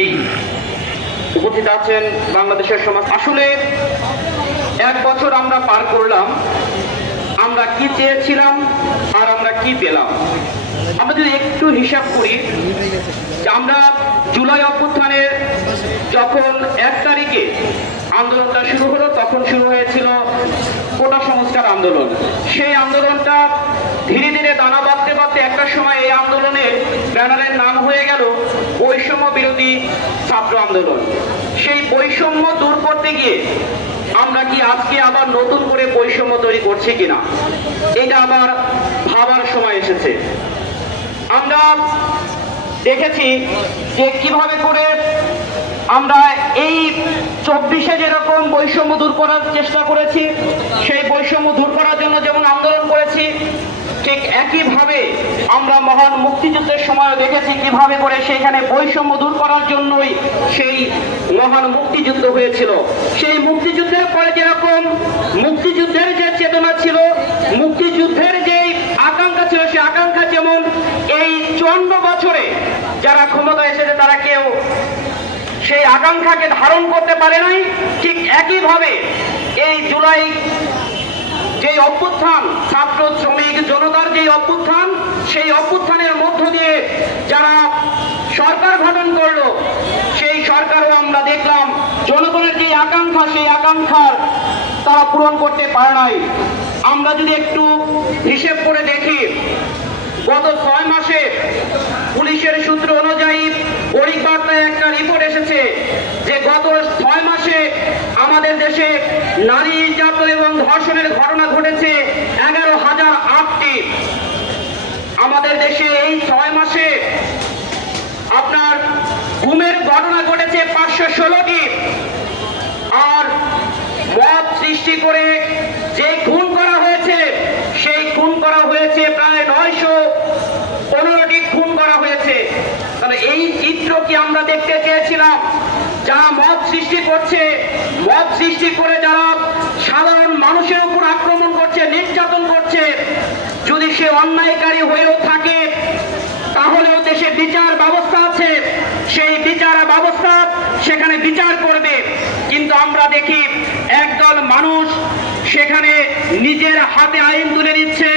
এই উপস্থিত আছেন বাংলাদেশের সমাজ। আসলে এক বছর আমরা পার করলাম, আমরা কি চেয়েছিলাম আর আমরা কি পেলাম। আমরা যদি একটু হিসাব করি, আমরা জুলাই অভ্যুত্থানের যখন 1 তারিখে আন্দোলনটা শুরু হলো, তখন শুরু হয়েছিল কোটা সংস্কার আন্দোলন। সেই আন্দোলনটা ধীরে ধীরে দানা বাঁধতে বাঁধতে একটা সময় এই আন্দোলনের ব্যানারের নাম হয়ে গেল বৈষম্য বিরোধী ছাত্র আন্দোলন। সেই বৈষম্য দূর করতে গিয়ে আমরা কি আজকে আবার নতুন করে বৈষম্য তৈরি করছি কিনা, এটা আবার ভাবার সময় এসেছে। আমরা দেখেছি যে কিভাবে করে আমরা এই 24-এ যেরকম বৈষম্য দূর করার চেষ্টা করেছি, সেই বৈষম্য দূর করার জন্য যেমন আন্দোলন করেছি, ঠিক একইভাবে আমরা মহান মুক্তিযুদ্ধের সময় দেখেছি কিভাবে করে সেখানে বৈষম্য দূর করার জন্যই সেই মহান মুক্তিযুদ্ধ হয়েছিল। সেই মুক্তিযুদ্ধের পরে যেরকম মুক্তিযুদ্ধের যে চেতনা ছিল, মুক্তিযুদ্ধের যে আকাঙ্ক্ষা ছিল, সেই আকাঙ্ক্ষা যেমন এই 54 বছরে যারা ক্ষমতা এসেছে তারা কেউ সেই আকাঙ্ক্ষাকে ধারণ করতে পারে নাই, ঠিক একইভাবে এই জুলাই যে অভ্যুত্থান, ছাত্র শ্রমিক জনতার যে অভ্যুত্থান, সেই অভ্যুত্থানের মধ্য দিয়ে যারা সরকার গঠন করলো, সেই সরকারও আমরা দেখলাম জনগণের যে আকাঙ্ক্ষা, সেই আকাঙ্ক্ষার তারা পূরণ করতে পারে নাই। আমরা যদি একটু হিসেব করে দেখি, গত 6 মাসে পুলিশের সূত্র অনুযায়ী পরিবার্তায় একটা রিপোর্ট এসেছে যে গত 6 মাসে আমাদের দেশে নারী নির্যাতন এবং ধর্ষণের ঘটনা ঘটেছে 11,008টি। আমাদের দেশে এই 6 মাসে আপনার গুমের ঘটনা ঘটেছে 516টি। আর মত সৃষ্টি করে যে খুন করা হয়েছে, সেই খুন করা হয়েছে প্রায় 915টি খুন করা হয়েছে। তাহলে এই চিত্র কি আমরা দেখতে চেয়েছিলাম? যারা মত সৃষ্টি করছে, মত সৃষ্টি করে যারা সাধারণ মানুষের উপর আক্রমণ করছে, নির্যাতন করছে, যদি সে অন্যায়কারী হয়েও থাকে তাহলেও দেশে বিচার ব্যবস্থা আছে, সেই বিচার ব্যবস্থা সেখানে বিচার করবে। কিন্তু আমরা দেখি একদল মানুষ সেখানে নিজের হাতে আইন তুলে দিচ্ছে,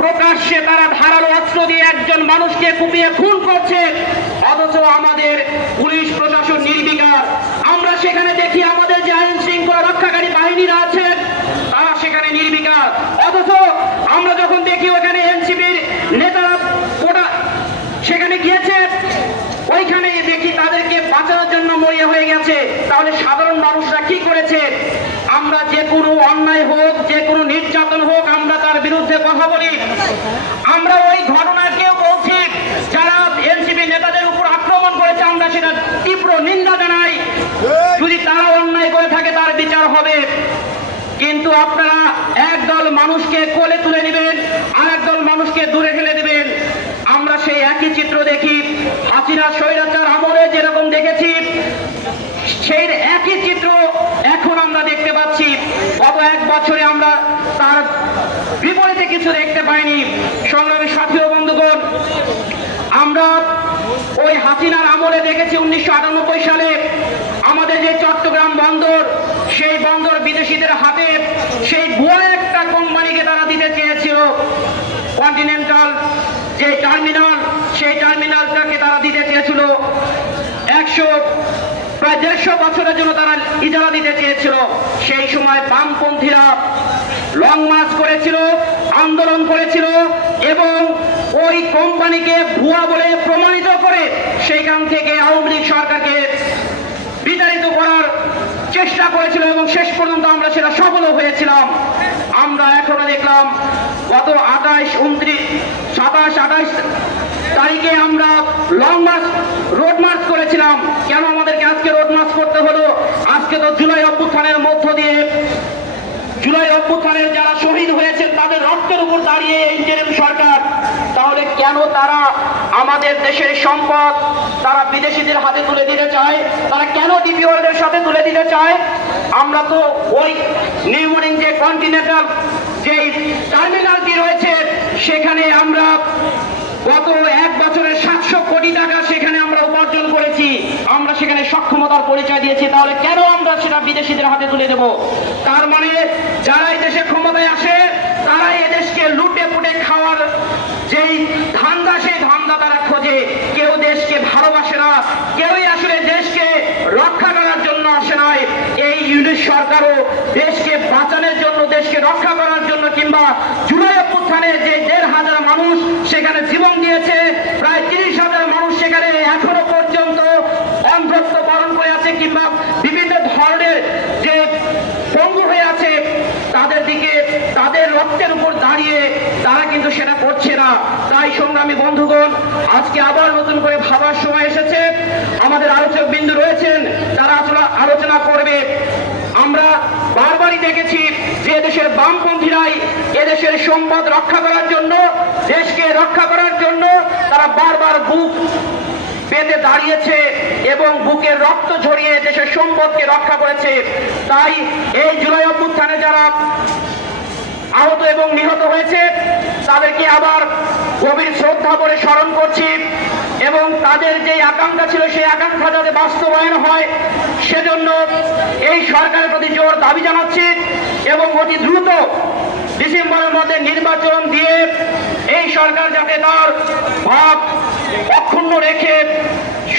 প্রকাশ্যে তারা ধারালো অস্ত্র দিয়ে একজন মানুষকে কুপিয়ে খুন করছে, অথচ আমাদের পুলিশ প্রশাসন নির্বিকার। আমরা সেখানে দেখি আমাদের যে আইন শৃঙ্খলা রক্ষাকারী বাহিনীরা আছে তারা সেখানে নির্বিকার, অথচ আমরা যখন দেখি ওখানে এনসিপির নেতারা সেখানে গিয়েছে, ওইখানে দেখি তাদেরকে বাঁচানোর জন্য মরিয়া হয়ে গেছে। তাহলে সাধারণ মানুষরা কি করেছে? আমরা যে কোনো অন্যায় হোক, যে কোনো নির্যাতন হোক, আমরা তার বিরুদ্ধে কথা বলি। আমরা ওই ঘটনাকেও বলছি, যারা এনসিপি নেতাদের উপর আক্রমণ করেছে আমরা সেটা তীব্র নিন্দা জানাই। যদি তারা অন্যায় করে থাকে তার বিচার হবে। কিন্তু আপনারা একদল মানুষকে কোলে তুলে নেবেন, আর একদল মানুষকে দূরে ফেলে দেবেন। আমরা সেই একই চিত্র দেখি হাসিনা স্বৈরাচার আমলে যেরকম দেখেছি, সেই একই চিত্র এখন আমরা দেখতে পাচ্ছি। গত 1 বছরে আমরা তার বিপরীতে কিছু দেখতে পাইনি। সংগ্রামী সাথী ও বন্ধুগণ, আমরা ওই হাসিনার আমলে দেখেছি 1998 সালে আমাদের যে চট্টগ্রাম বন্দর, সেই বন্দর বিদেশিদের হাতে সেই ভুয়া একটা কোম্পানিকে তারা দিতে চেয়েছিল। কন্টিনেন্টাল যে টার্মিনাল, সেই টার্মিনালটাকে তারা দিতে চেয়েছিল প্রায় 150 বছরের জন্য তারা ইজারা দিতে চেয়েছিল। সেই সময় বামপন্থীরা লং মার্চ করেছিল, আন্দোলন করেছিল এবং ওই কোম্পানিকে ভুয়া বলে প্রমাণিত করে সেখান থেকে আওয়ামী লীগ সরকারকে বিতাড়িত করার চেষ্টা করেছিল এবং শেষ পর্যন্ত আমরা সেটা সফল হয়েছিলাম। আমরা এখনো দেখলাম গত 28, 29, 27, 28 তারিখে আমরা লং মার্চ, রোড মার্চ করেছিলাম। কেন আমাদেরকে আজকে রোড মার্চ করতে হলো? আজকে তো জুলাই অভ্যুত্থানের মধ্য দিয়ে, জুলাই অভ্যুত্থানের যারা শহীদ হয়েছেন তাদের রক্তের উপর দাঁড়িয়ে ইন্টারিম সরকার। তাহলে কেন তারা আমাদের দেশের সম্পদ তারা বিদেশিদের হাতে তুলে দিতে চায়? তারা কেন ডিপি ওয়ার্ল্ডের সাথে তুলে দিতে চায়? আমরা তো ওই নিউ মর্নিং যে কন্টিনেন্টাল যে টার্মিনালটি রয়েছে, সেখানে আমরা গত 1 বছরে 700 কোটি টাকা সেখানে আমরা উপার্জন করেছি। আমরা সেখানে সক্ষমতার পরিচয় দিয়েছি, তাহলে কেন আমরা সেটা বিদেশিদের হাতে তুলে দেব? তার মানে যারা এই দেশে ক্ষমতায় আসে তারাই এদেশকে লুটে পুটে খাওয়ার যেই ধান্দা, সেই ধান্দা তারা খোঁজে। কেউ দেশকে ভালোবাসে না, কেউই আসলে দেশকে রক্ষা করার জন্য আসে নাই। এই ইউনিট সরকারও দেশকে বাঁচানোর জন্য, দেশকে রক্ষা করার জন্য, কিংবা জুলাই অভ্যুত্থানে যে 1,500 মানুষ সেখানে জীবন দিয়েছে, প্রায় 30,000 মানুষ সেখানে এখনো পর্যন্ত অন্ধত্ব বরণ করে আছে কিংবা বিভিন্ন ধরনের যে পঙ্গু হয়ে আছে, তাদের দিকে, তাদের রক্তের উপর দাঁড়িয়ে তারা কিন্তু সেটা করছে না। তাই সংগ্রামী বন্ধুগণ, আজকে আবার নতুন করে ভাবার সময় এসেছে। আমাদের আলোচক বিন্দু রয়েছেন, তারা আসলে আলোচনা করবে। আমরা বারবারই দেখেছি যে দেশের বামপন্থীরাই এদেশের সম্পদ রক্ষা করার জন্য, দেশকে রক্ষা করার জন্য তারা বারবার বুক পেতে দাঁড়িয়েছে এবং বুকের রক্ত ঝরিয়ে দেশের সম্পদকে রক্ষা করেছে। তাই এই জুলাই অভ্যুত্থানে যারা আহত এবং নিহত হয়েছে তাদেরকে আবার গভীর শ্রদ্ধা করে স্মরণ করছি এবং তাদের যে আকাঙ্ক্ষা ছিল সেই আকাঙ্ক্ষা যাতে বাস্তবায়ন হয় সেজন্য এই সরকারের প্রতি জোর দাবি জানাচ্ছি এবং অতি দ্রুত ডিসেম্বরের মধ্যে নির্বাচন দিয়ে এই সরকার যাতে তার ভাব অক্ষুণ্ণ রেখে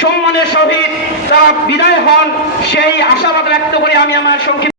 সম্মানের সহিত তারা বিদায় হন, সেই আশাবাদ ব্যক্ত করে আমি আমার সংক্ষিপ্ত